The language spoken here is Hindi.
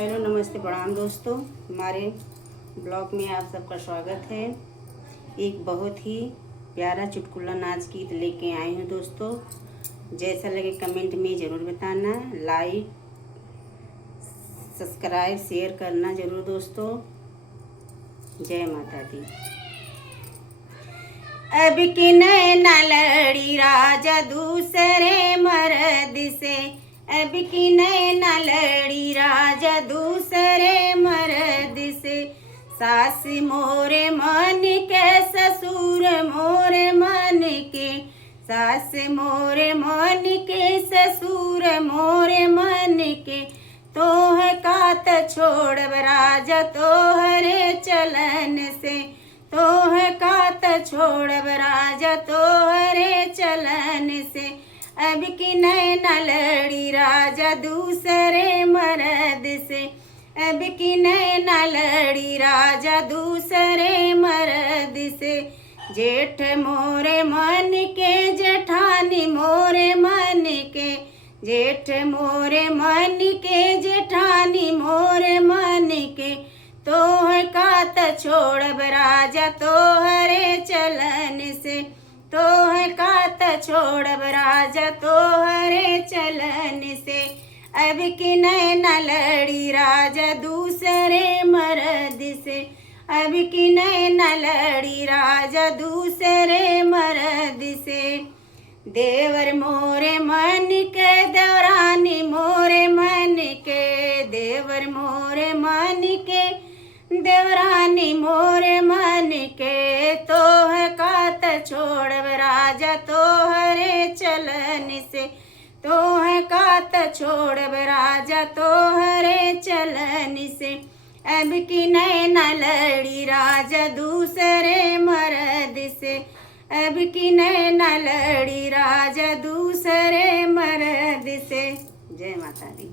हेलो नमस्ते प्रणाम दोस्तों, हमारे ब्लॉग में आप सबका स्वागत है। एक बहुत ही प्यारा चुटकुला नाच गीत लेके आई हूँ दोस्तों। जैसा लगे कमेंट में ज़रूर बताना, लाइक सब्सक्राइब शेयर करना ज़रूर दोस्तों। जय माता दी। अब की नैना लड़ी राजा दूसरे मर्द से, अब की नैना लड़ी राजा दूसरे मर्द से। सास मोरे मन के ससुर मोरे मन के, सास मोरे मन के ससुर मोरे मन के। तोह कात छोड़ब राजा तोहरे चलन से, तोह कात छोड़ब राजा तोहरे चलन से। अब की नैना लड़ी राजा दूसरे मर्द से, अब की नैना लड़ी राजा दूसरे मर्द से। जेठ मोरे मन के जेठानी मोरे मन के, जेठ मोरे मन के जेठानी मोरे मन के। तोह कात छोड़ब राजा तोहरे चलन से, तोह कात छोड़ब राजा तोहरे चलन से। अब की नैना लड़ी राजा दूसरे मर्द से, अब की नैना लड़ी राजा दूसरे मर्द से। देवर मोरे मन के देवरानी मोरे मन के, देवर मोरे मन के देवरानी मोरे मन के। तोह कात छोड़ब राजा तोहरे चलन से, तोह कात छोड़ब राजा तोहरे चलन से। अब की नैना लड़ी राजा दूसरे मर्द से, अब की नैना लड़ी राजा दूसरे मर्द से। जय माता दी।